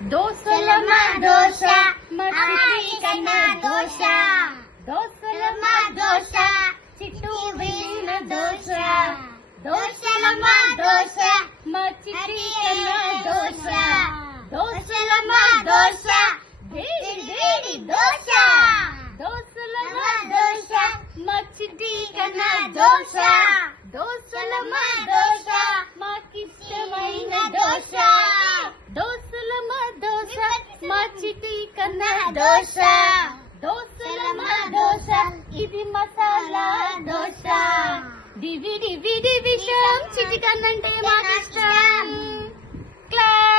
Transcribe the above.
దోసలమా దోశ మట్టి కన్నా దోశ దోసలమా దోశ చిట్టు విన్న దోశ దోసలమా దోశ మట్టి కన్నా దోశ దోసలమా దోశ వేడి వేడి దోశ దోసలమా దోశ మట్టి కన్నా దోశ దోసలమా దోశ మాకిష్టమైన దోశ దోసలమా దోశ మా చిటి కన్నా దోశ దోసలమా దోశ ఇది మసాలా దోశ డివి డివి డివిషం చిటి కన్నంటే మాకిష్టం క్లాస్